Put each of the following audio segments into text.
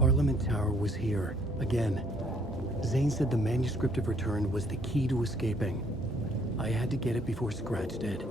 Parliament Tower was here, again. Zane said the manuscript of return was the key to escaping. I had to get it before Scratch did.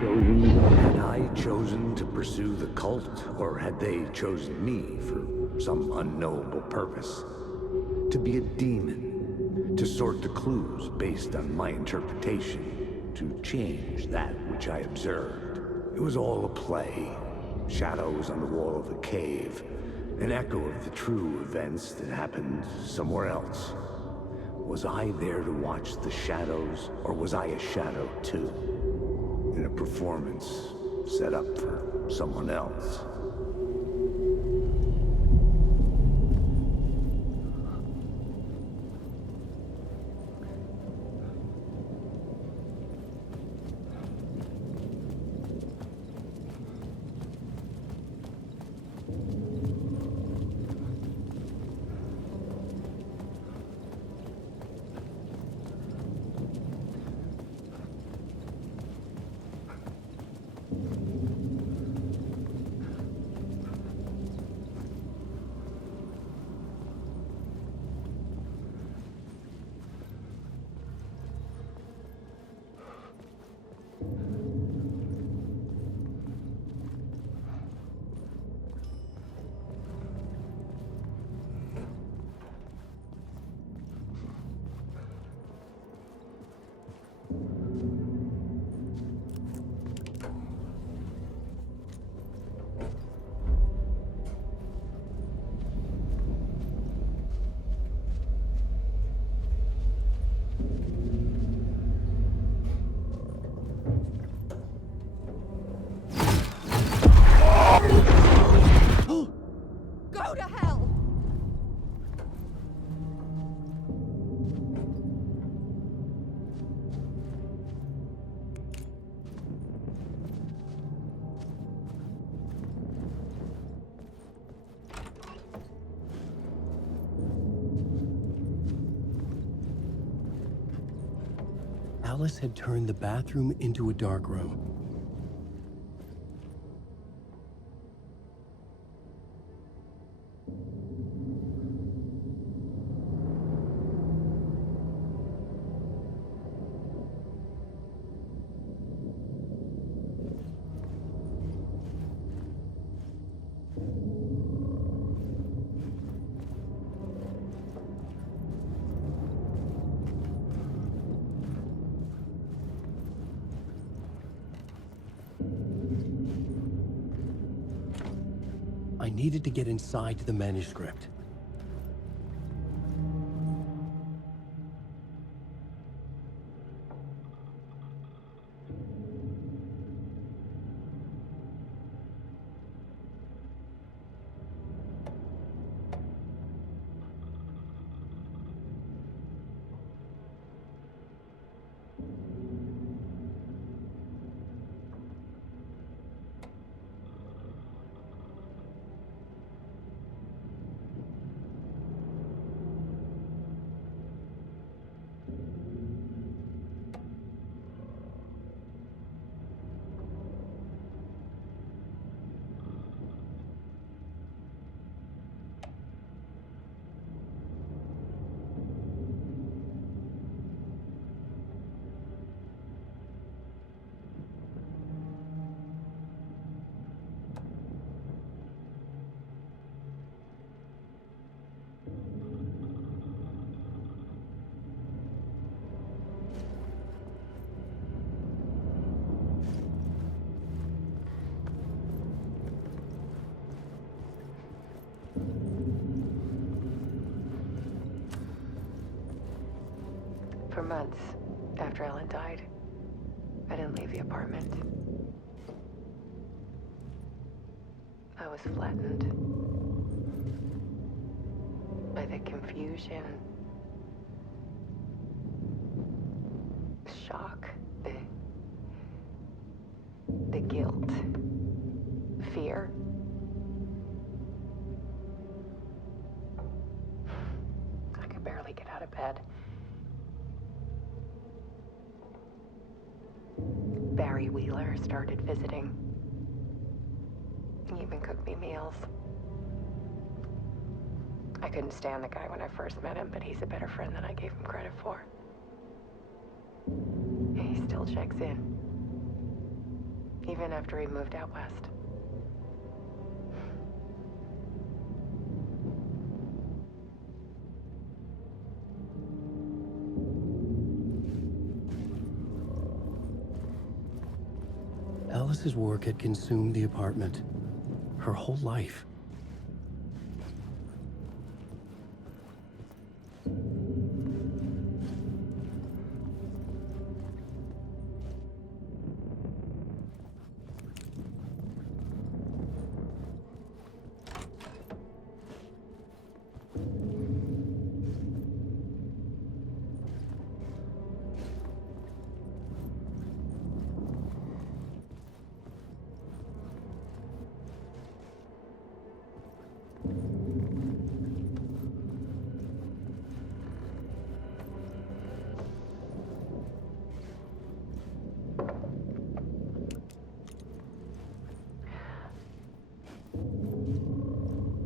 Had I chosen to pursue the cult, or had they chosen me for some unknowable purpose? To be a demon, to sort the clues based on my interpretation, to change that which I observed. It was all a play. Shadows on the wall of the cave, an echo of the true events that happened somewhere else. Was I there to watch the shadows, or was I a shadow too? In a performance set up for someone else. Go to hell! Alice had turned the bathroom into a dark room. I needed to get inside the manuscript. For months after Ellen died, I didn't leave the apartment. I was flattened by the confusion, shock, the guilt, fear. I could barely get out of bed. Barry Wheeler started visiting. He even cooked me meals. I couldn't stand the guy when I first met him, but he's a better friend than I gave him credit for. He still checks in, even after he moved out west. Alice's work had consumed the apartment. Her whole life.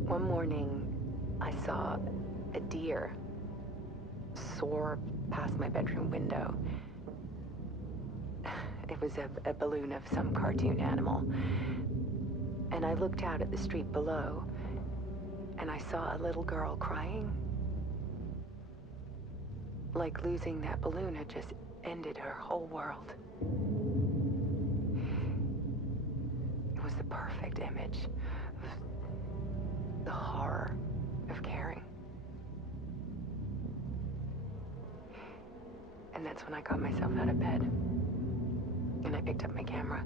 One morning, I saw a deer soar past my bedroom window. It was a balloon of some cartoon animal. And I looked out at the street below, and I saw a little girl crying. Like losing that balloon had just ended her whole world. It was the perfect image of the horror of caring. And that's when I got myself out of bed. And I picked up my camera.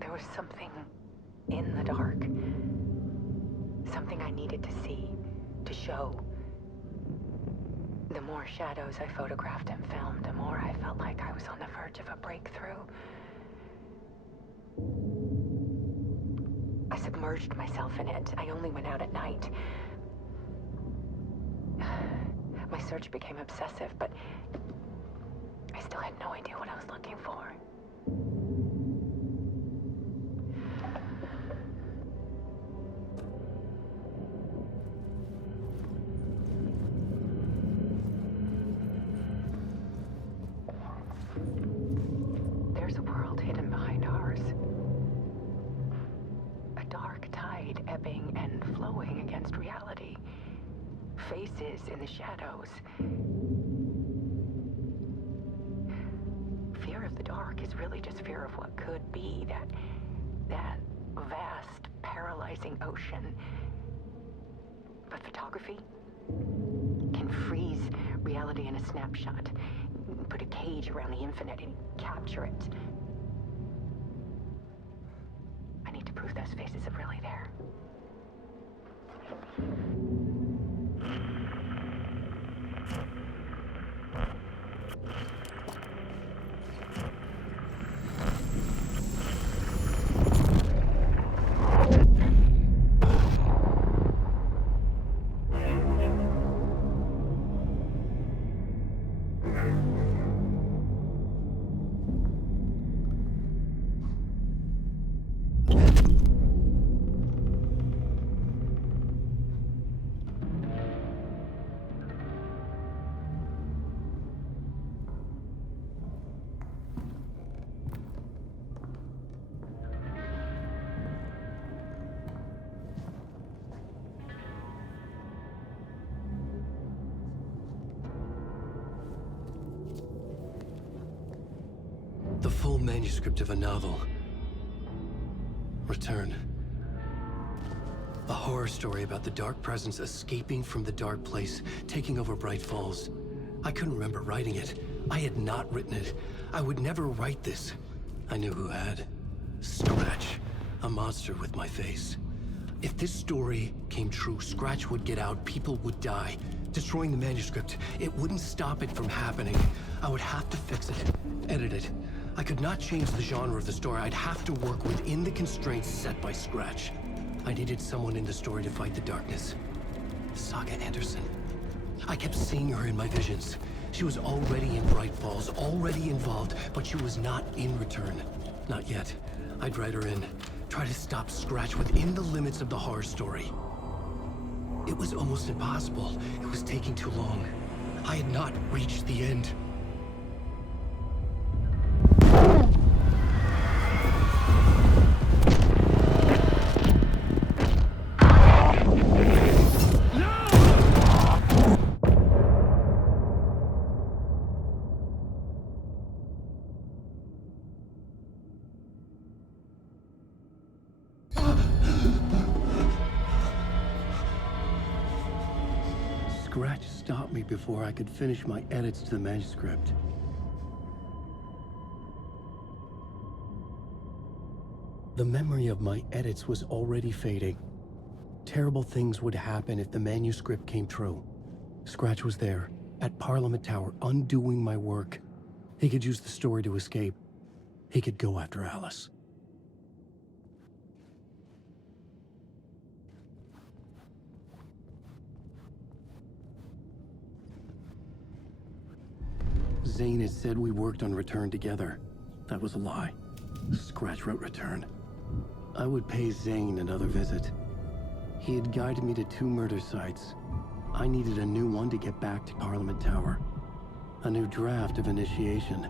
There was something in the dark. Something I needed to see, to show. The more shadows I photographed and filmed, the more I felt like I was on the verge of a breakthrough. I submerged myself in it. I only went out at night. My search became obsessive, but I still had no idea what I was looking for. There's a world hidden behind ours. A dark tide ebbing and flowing against reality. Faces in the shadows. Fear of the dark is really just fear of what could be, that vast, paralyzing ocean. But photography can freeze reality in a snapshot. Put a cage around the infinite and capture it. I need to prove those faces are really there. full manuscript of a novel. Return. A horror story about the dark presence escaping from the dark place, taking over Bright Falls. I couldn't remember writing it. I had not written it. I would never write this. I knew who had. Scratch. A monster with my face. If this story came true, Scratch would get out, people would die. Destroying the manuscript, it wouldn't stop it from happening. I would have to fix it, edit it. I could not change the genre of the story. I'd have to work within the constraints set by Scratch. I needed someone in the story to fight the darkness. Saga Anderson. I kept seeing her in my visions. She was already in Bright Falls, already involved, but she was not in Return. Not yet. I'd write her in. Try to stop Scratch within the limits of the horror story. It was almost impossible. It was taking too long. I had not reached the end. Scratch stopped me before I could finish my edits to the manuscript. The memory of my edits was already fading. Terrible things would happen if the manuscript came true. Scratch was there, at Parliament Tower, undoing my work. He could use the story to escape. He could go after Alice. Zane had said we worked on Return together. That was a lie. Scratch wrote Return. I would pay Zane another visit. He had guided me to 2 murder sites. I needed a new one to get back to Parliament Tower. A new draft of initiation.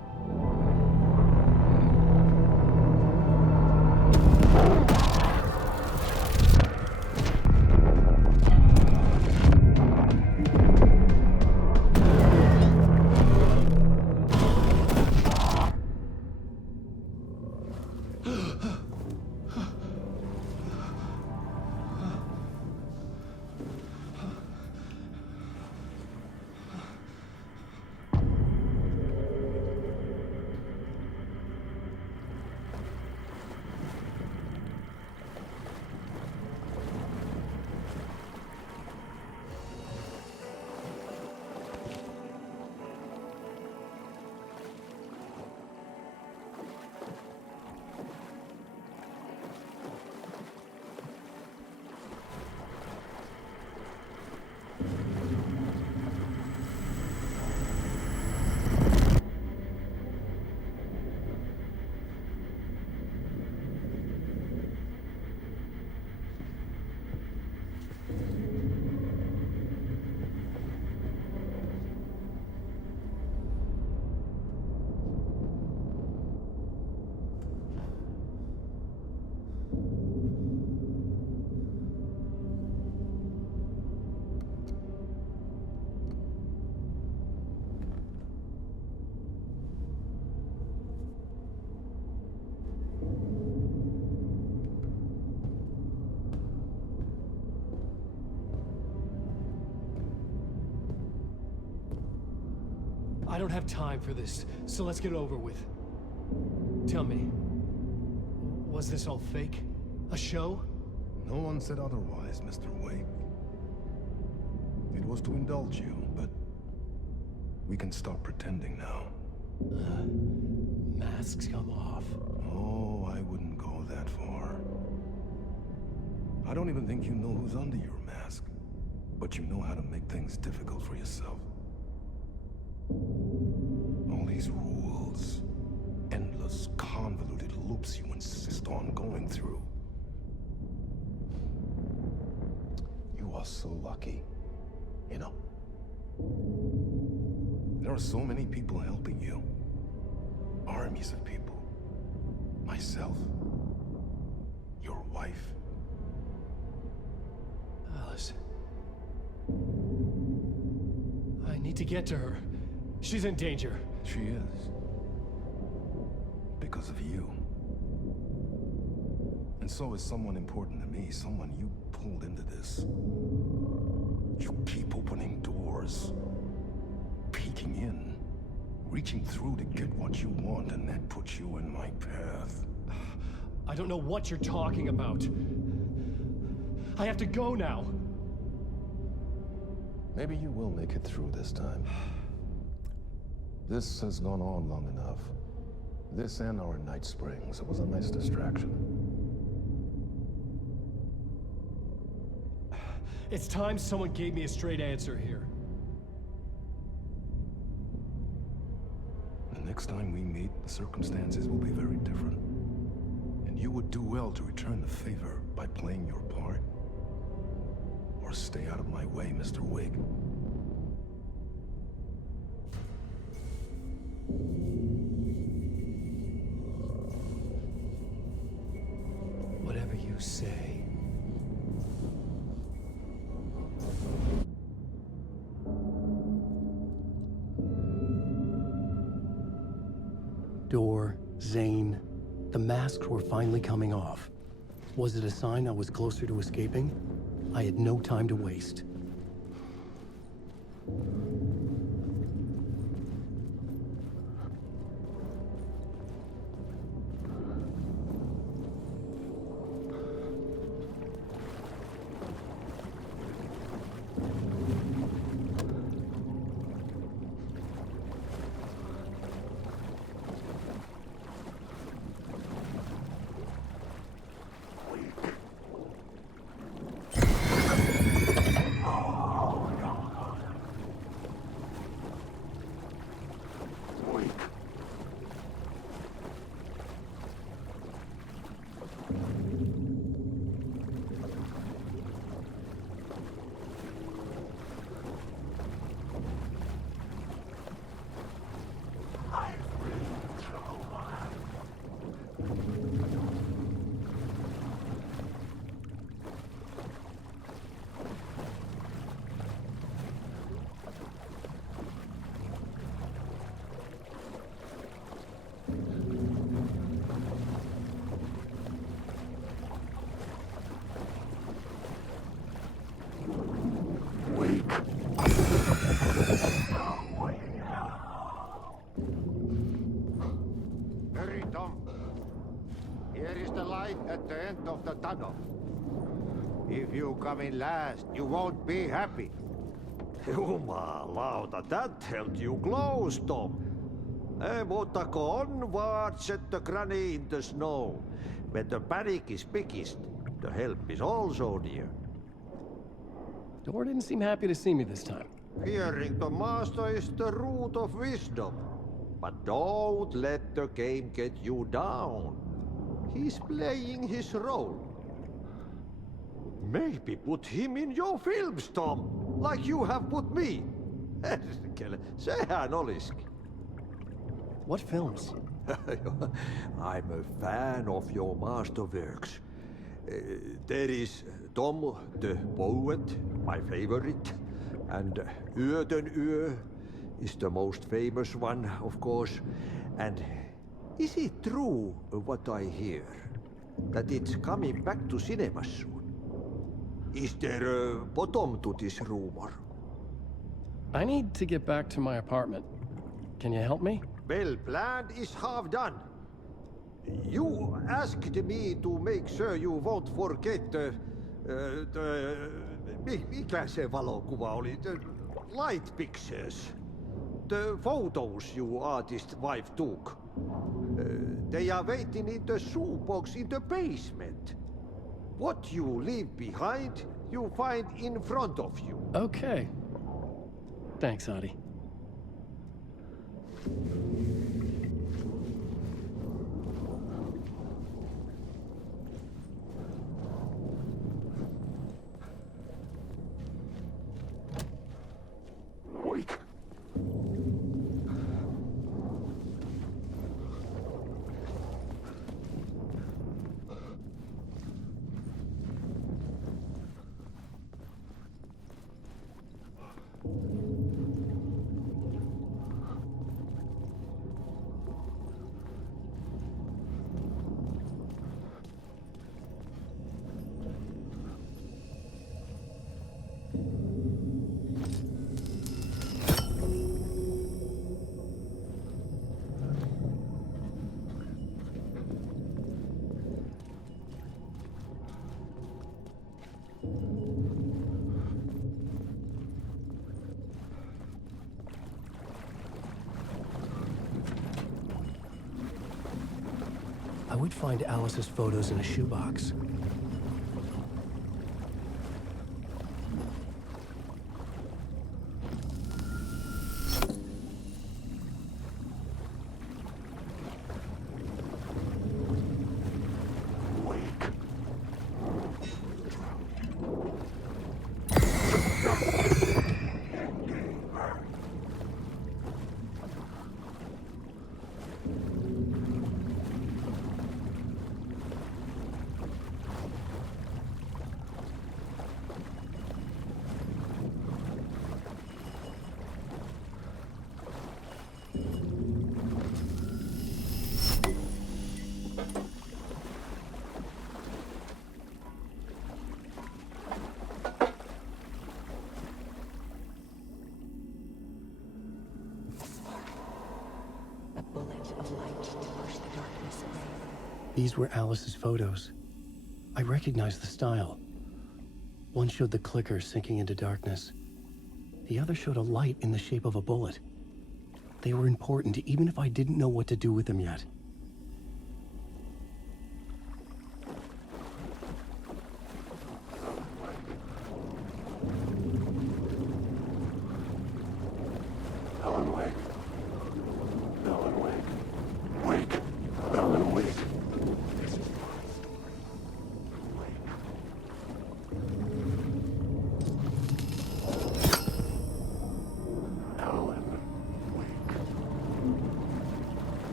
I don't have time for this, so let's get it over with. Tell me, was this all fake? A show? No one said otherwise, Mr. Wake. It was to indulge you, but we can stop pretending now. Masks come off. Oh, I wouldn't go that far. I don't even think you know who's under your mask, but you know how to make things difficult for yourself. All these rules, endless, convoluted loops you insist on going through. You are so lucky, you know. There are so many people helping you. Armies of people. Myself. Your wife. Alice. I need to get to her. She's in danger. She is. because of you. And so is someone important to me, someone you pulled into this. You keep opening doors, peeking in, reaching through to get what you want, and that puts you in my path. I don't know what you're talking about. I have to go now. Maybe you will make it through this time. This has gone on long enough. This and our night springs. It was a nice distraction. It's time someone gave me a straight answer here. The next time we meet, the circumstances will be very different. And you would do well to return the favor by playing your part. Or stay out of my way, Mr. Wig. Whatever you say. Door, Zane, the masks were finally coming off. Was it a sign I was closer to escaping? I had no time to waste. Hurry, Tom. Here is the light at the end of the tunnel. If you come in last, you won't be happy. Jumalauta, that held you close, Tom. Mutta onward, said the granny in the snow. When the panic is biggest, the help is also near. Door didn't seem happy to see me this time. Fearing the master is the root of wisdom. But don't let the game get you down. He's playing his role. Maybe put him in your films, Tom, like you have put me. Sehän olisikin. What films? I'm a fan of your masterworks. There is Tom the Poet, my favorite, and Yöden Yö is the most famous one, of course. And is it true what I hear, that it's coming back to cinemas soon? Is there a bottom to this rumor? I need to get back to my apartment. Can you help me? Well, plan is half done. You asked me to make sure you won't forget mikä se valokuva oli? The light pictures. The photos you artist wife took. They are waiting in the shoebox in the basement. What you leave behind, you find in front of you. Okay. Thanks, Adi. Wait. find Alice's photos in a shoebox. Of light to push the darkness away. These were Alice's photos. I recognized the style. One showed the clicker sinking into darkness. The other showed a light in the shape of a bullet. They were important, even if I didn't know what to do with them yet.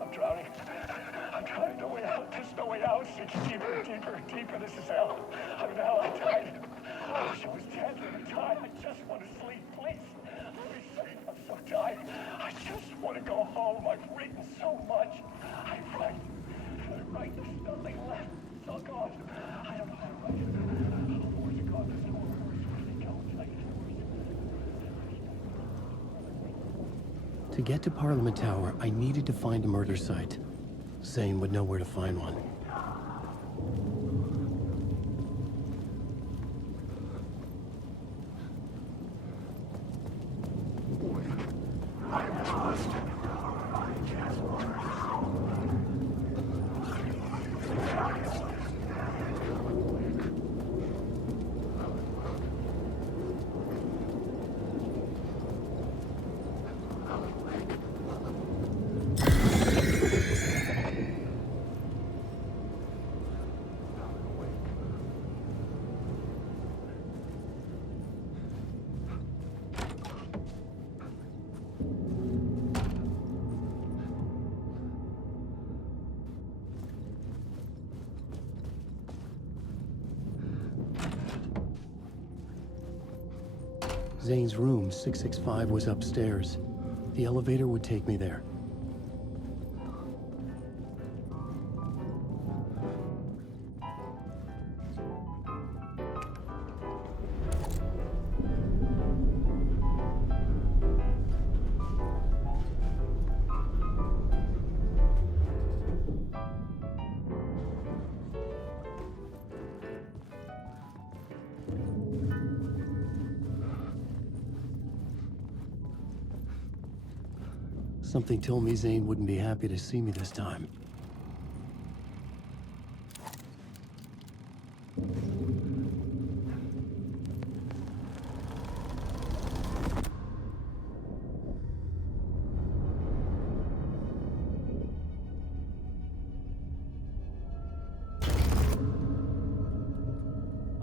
I'm drowning. No way out. There's no way out. It's deeper and deeper and deeper. This is hell. I'm in hell. I'm tired. I wish I was dead. I'm tired. I just want to sleep. Please. Please sleep. I'm so tired. I just want to go home. I've written so much. I write. There's nothing left. It's all gone. I don't know how to write. Oh, where's it gone? There's no words. Where did they go? Did I get words? To get to Parliament Tower, I needed to find a murder site. Zane would know where to find one. Zane's room, 665, was upstairs. The elevator would take me there. Something told me Zane wouldn't be happy to see me this time.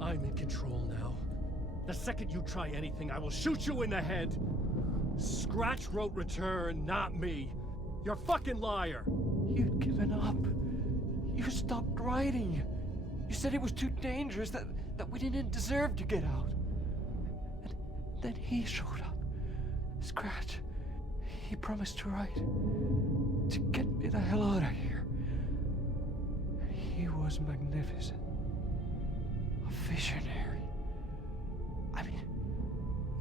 I'm in control now. The second you try anything, I will shoot you in the head. Scratch wrote return, not me. You're a fucking liar. You'd given up. You stopped writing. You said it was too dangerous, that we didn't deserve to get out. And then he showed up. Scratch. He promised to write. To get me the hell out of here. He was magnificent. A visionary. I mean,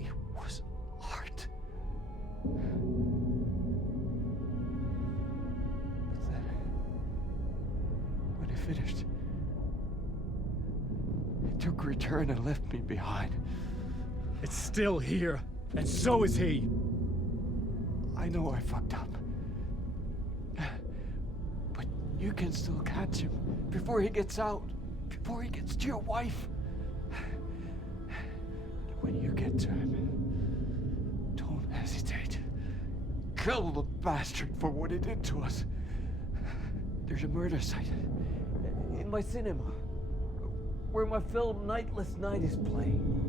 it was art. But then, when he finished, he took return and left me behind. It's still here, and so is he. I know I fucked up. But you can still catch him before he gets out, before he gets to your wife. When you get to him, don't hesitate. Kill the bastard for what he did to us. There's a murder site in my cinema where my film Nightless is playing.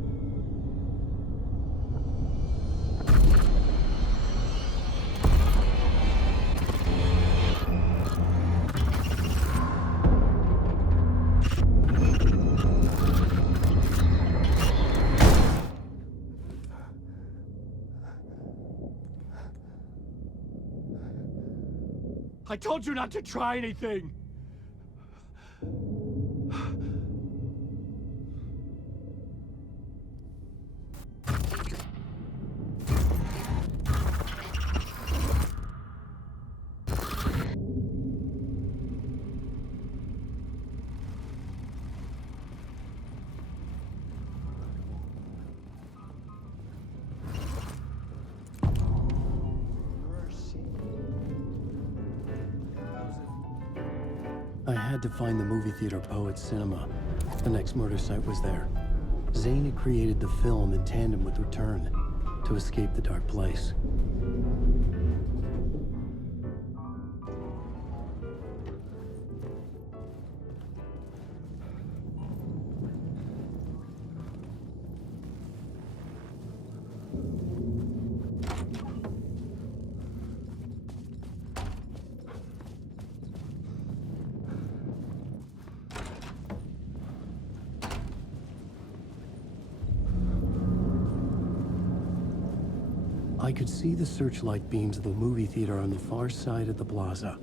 I told you not to try anything! I had to find the movie theater Poet's Cinema. The next murder site was there. Zane had created the film in tandem with Return to escape the dark place. I could see the searchlight beams of the movie theater on the far side of the plaza.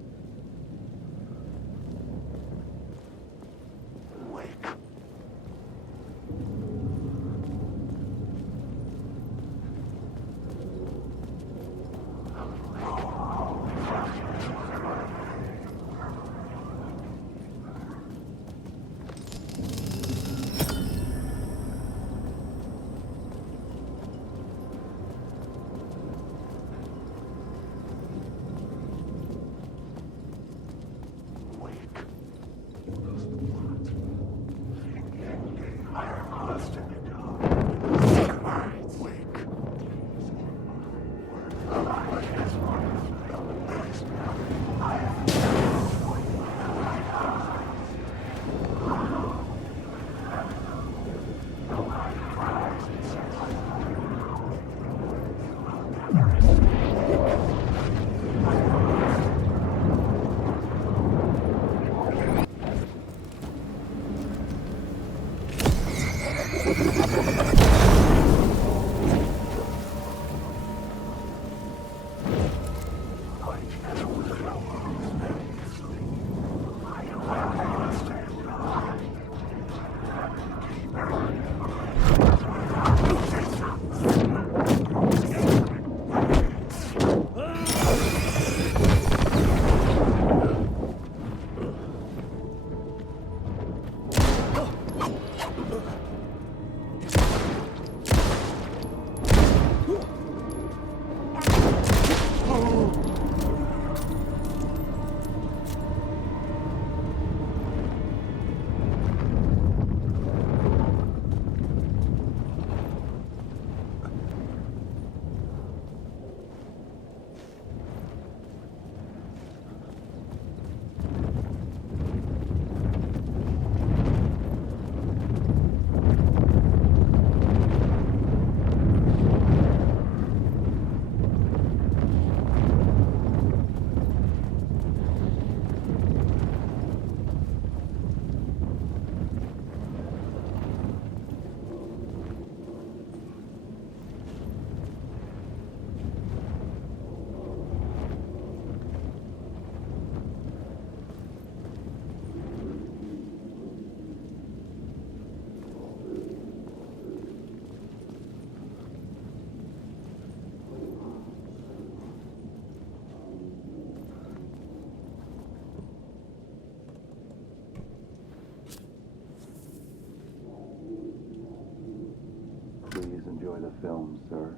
film, sir.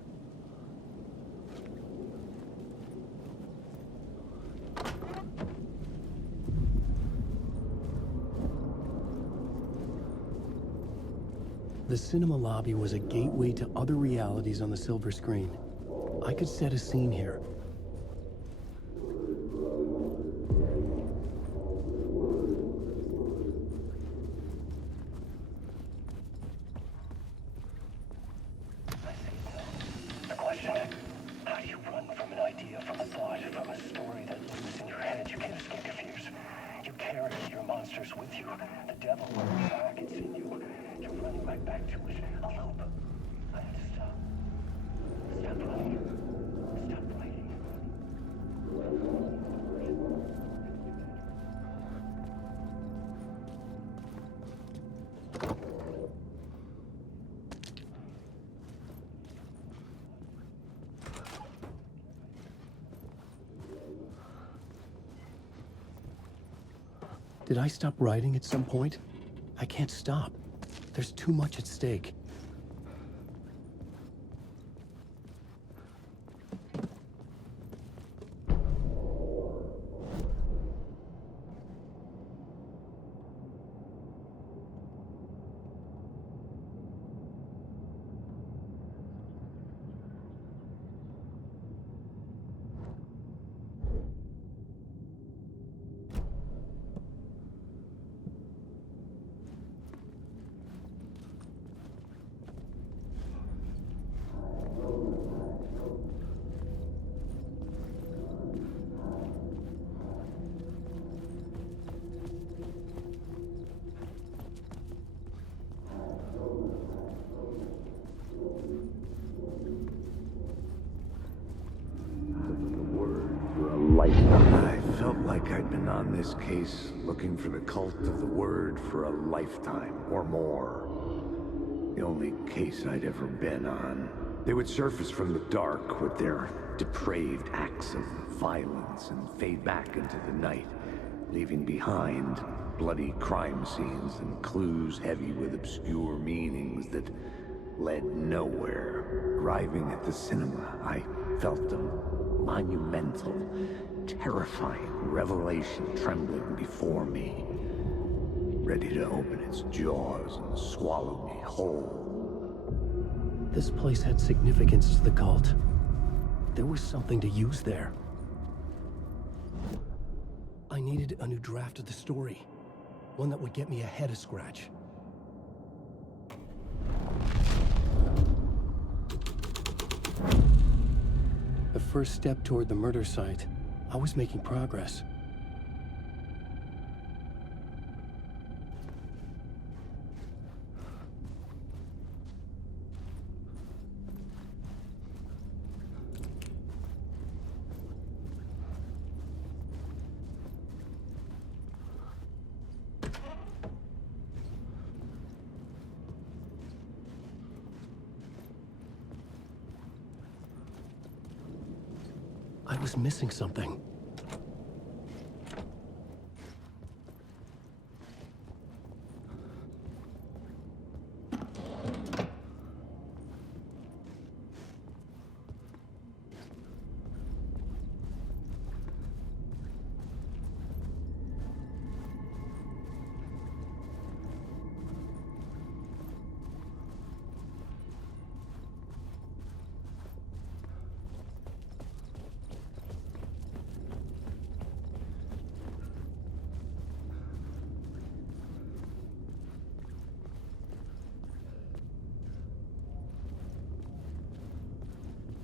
The cinema lobby was a gateway to other realities on the silver screen. I could set a scene here. The question, how do you run from an idea, from a thought, from a story that lives in your head? You can't escape your fears. You carry your monsters with you. The devil runs back, it's in you. You're running right back to it. A loop. I have to stop. Stop running. Stop writing. Did I stop writing at some point? I can't stop. There's too much at stake. I felt like I'd been on this case looking for the cult of the word for a lifetime or more. The only case I'd ever been on. They would surface from the dark with their depraved acts of violence and fade back into the night, leaving behind bloody crime scenes and clues heavy with obscure meanings that led nowhere. Arriving at the cinema, I felt a monumental, terrifying revelation trembling before me, ready to open its jaws and swallow me whole. This place had significance to the cult. There was something to use there. I needed a new draft of the story, one that would get me ahead of Scratch. The first step toward the murder site, I was making progress. I was missing something.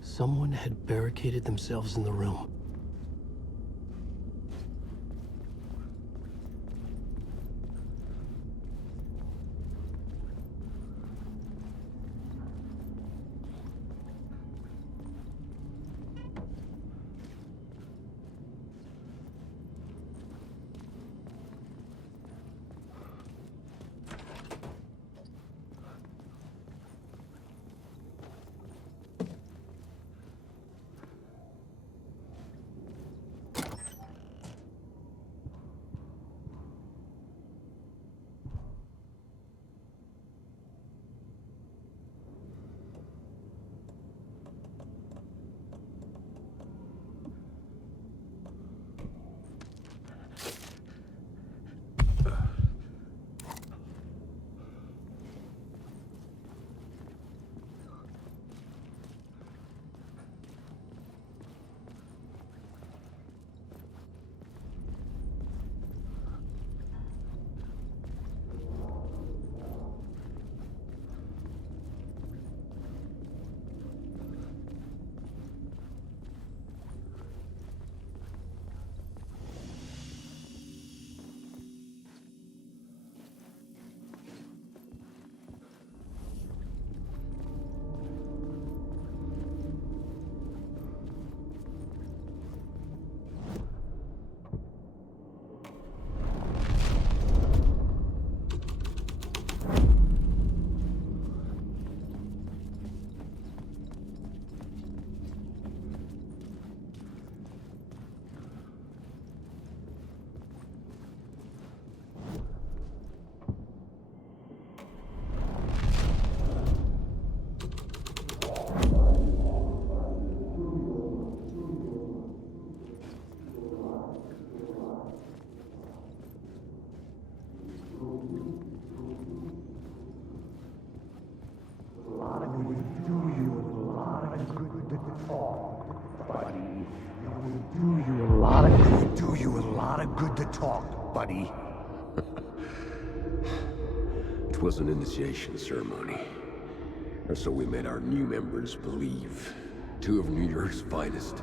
Someone had barricaded themselves in the room. talk, buddy. It would do you a lot of good to talk, buddy. It was an initiation ceremony. Or so we made our new members believe. Two of New York's finest.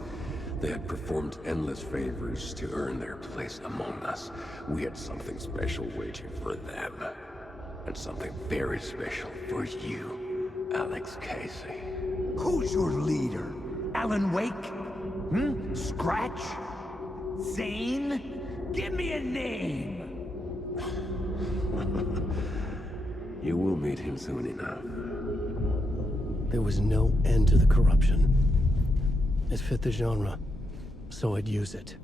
They had performed endless favors to earn their place among us. We had something special waiting for them. And something very special for you, Alex Casey. Who's your leader? Alan Wake? Scratch? Zane? Give me a name! You will meet him soon enough. There was no end to the corruption. It fit the genre, so I'd use it.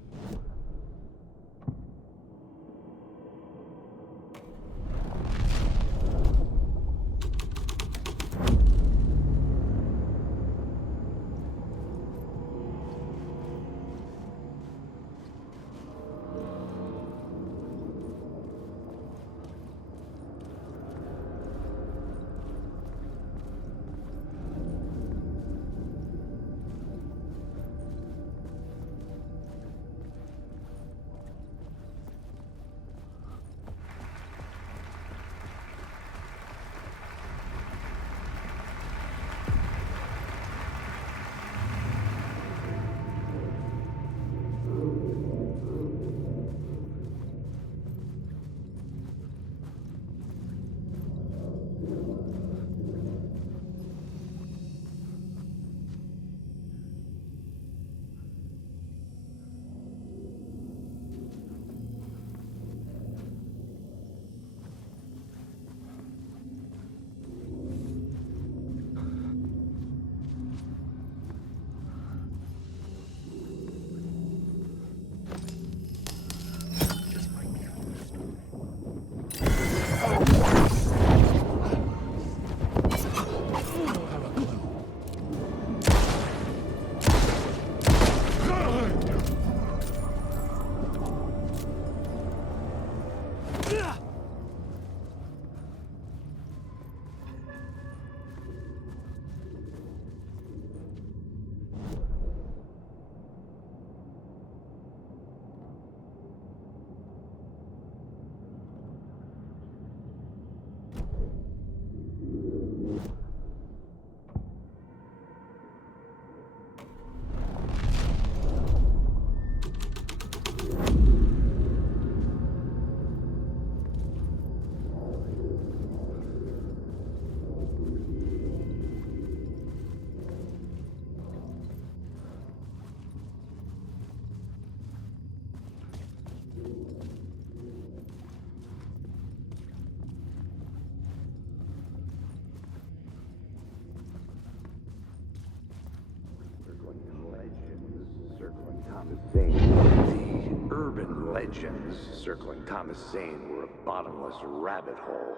The urban legends circling Thomas Zane were a bottomless rabbit hole.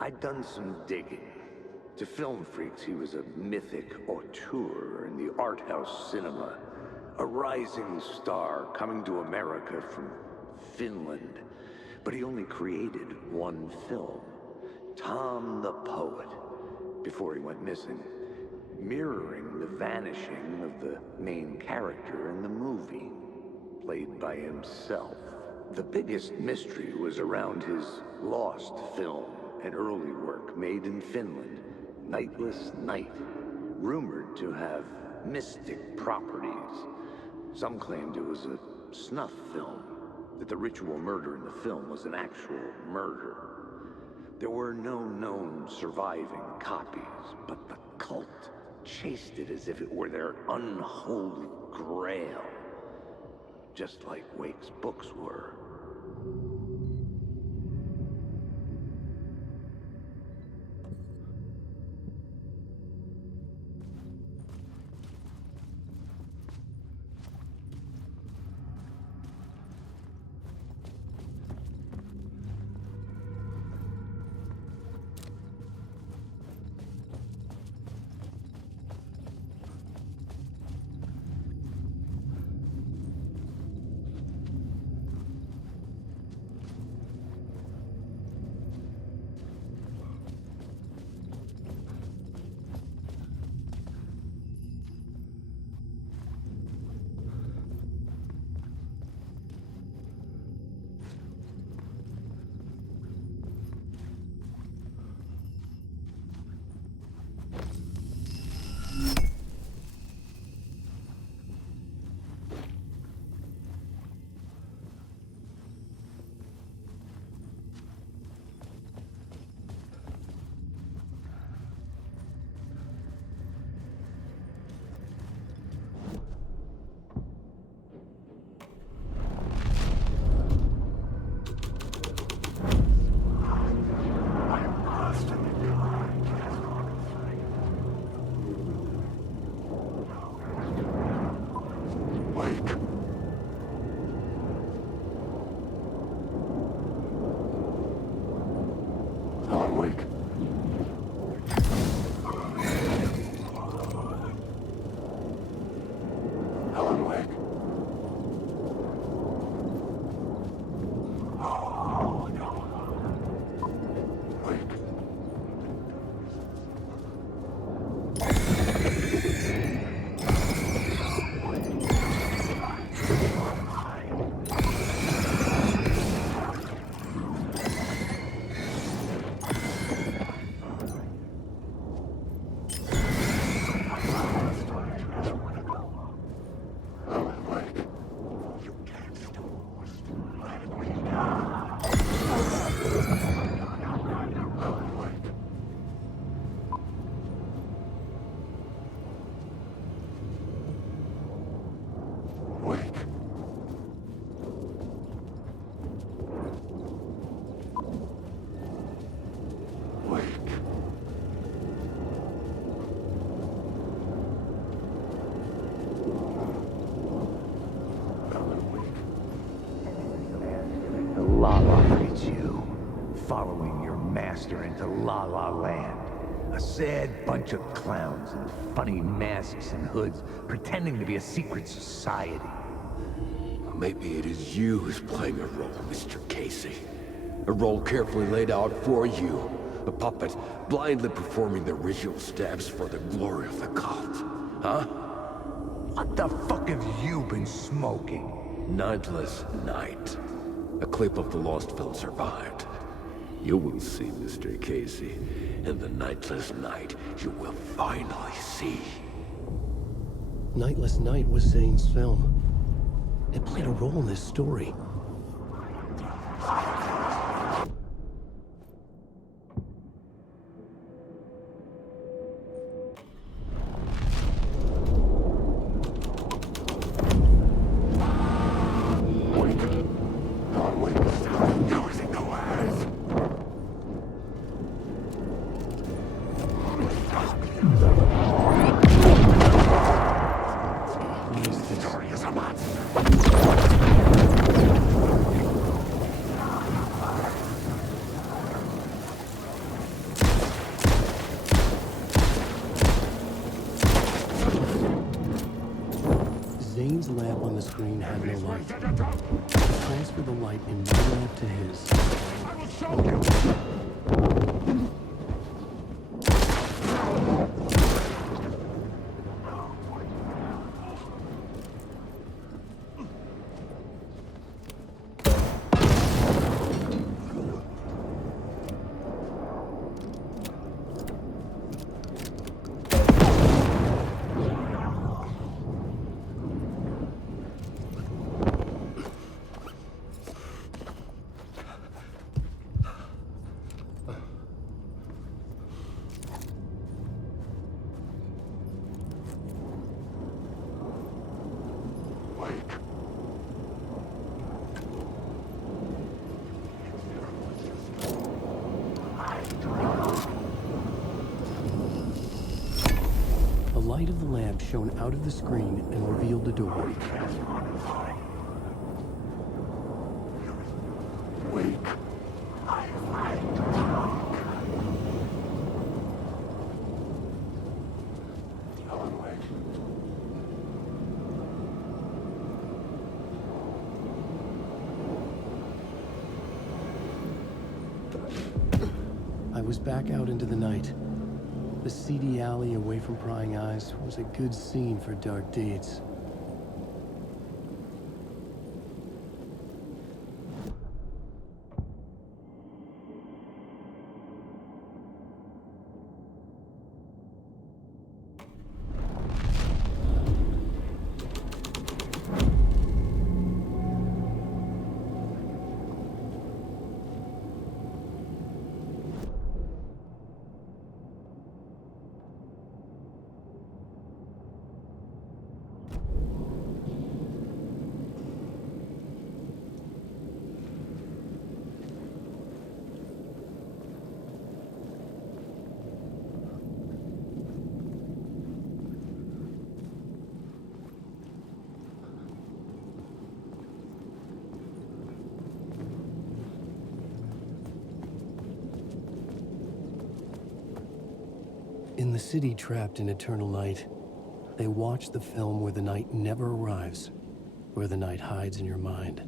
I'd done some digging. To film freaks, he was a mythic auteur in the art house cinema. A rising star coming to America from Finland. But he only created one film, Tom the Poet, before he went missing, mirroring the vanishing of the main character in the movie, played by himself. The biggest mystery was around his lost film, an early work made in Finland, Nightless Night, rumored to have mystic properties. Some claimed it was a snuff film, that the ritual murder in the film was an actual murder. There were no known surviving copies, but the cult chased it as if it were their unholy grail, just like Wake's books were. Following your master into La La Land. A sad bunch of clowns in funny masks and hoods, pretending to be a secret society. Maybe it is you who's playing a role, Mr. Casey. A role carefully laid out for you. A puppet blindly performing the ritual steps for the glory of the cult. Huh? What the fuck have you been smoking? Nightless Night. A clip of the lost film survived. You will see, Mr. Casey. In the Nightless Night, you will finally see. Nightless Night was Zane's film. It played a role in this story. Zane's lamp on the screen had no light. Transfer the light in my lamp to his. I will show you! The light of the lamp shone out of the screen and revealed the door. I was back out into the night. The seedy alley away from prying eyes was a good scene for dark deeds. In the city trapped in eternal night, they watch the film where the night never arrives, where the night hides in your mind.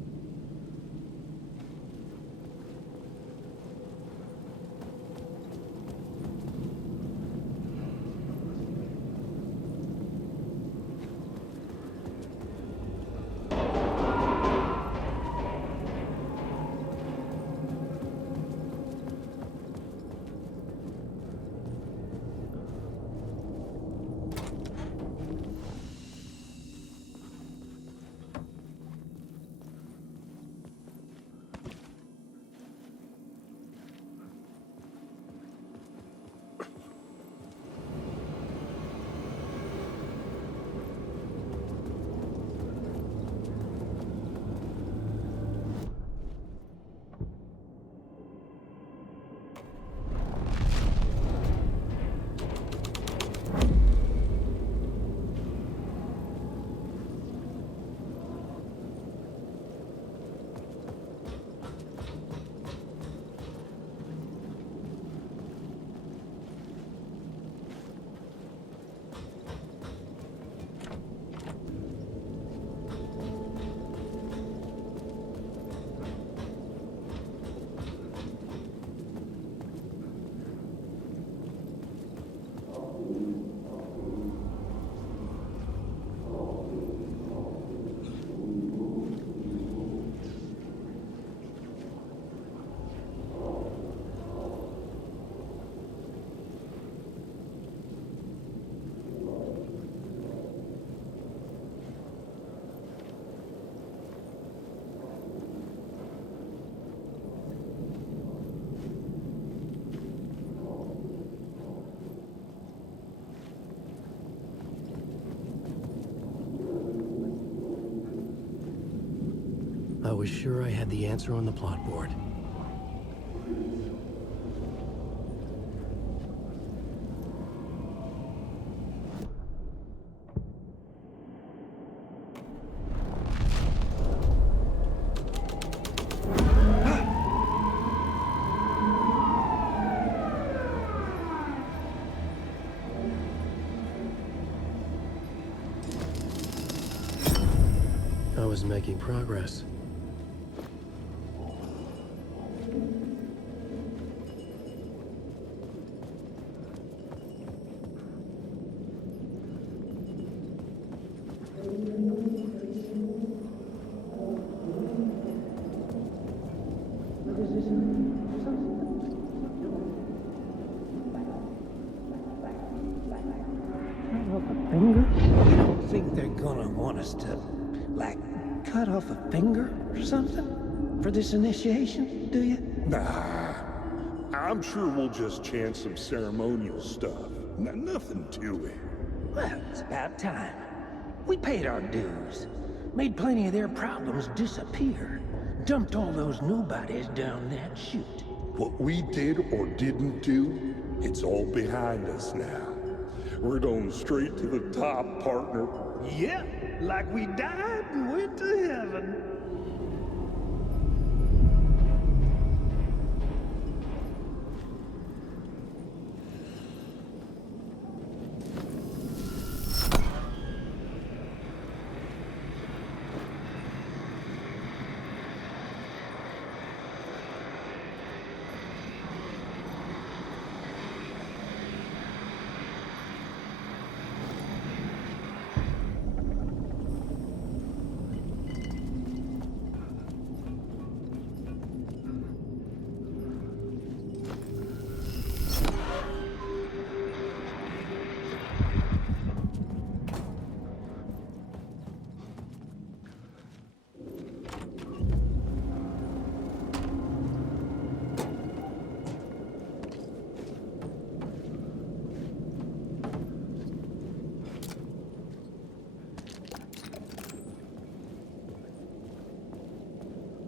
was sure I had the answer on the plot board. I was making progress. You don't think they're gonna want us to, like, cut off a finger or something for this initiation, do you? Nah, I'm sure we'll just chant some ceremonial stuff. Nothing to it. Well, it's about time. We paid our dues, made plenty of their problems disappear, dumped all those nobodies down that chute. What we did or didn't do, it's all behind us now. We're going straight to the top, partner. Yeah, like we died and went to heaven.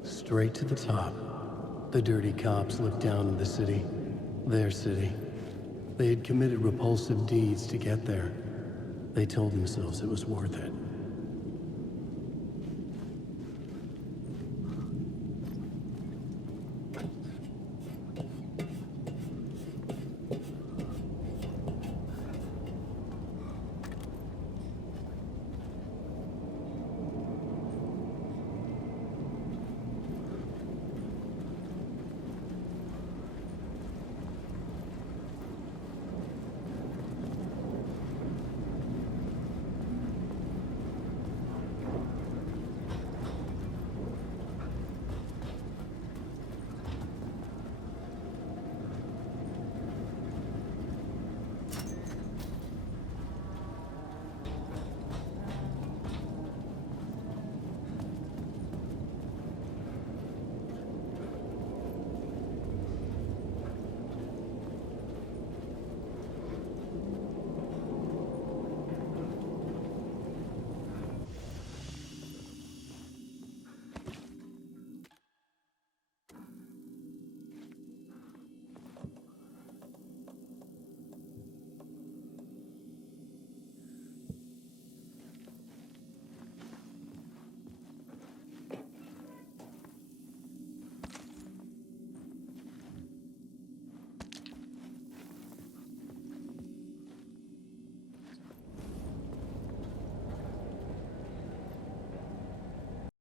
Straight to the top. The dirty cops looked down on the city. Their city. They had committed repulsive deeds to get there. They told themselves it was worth it.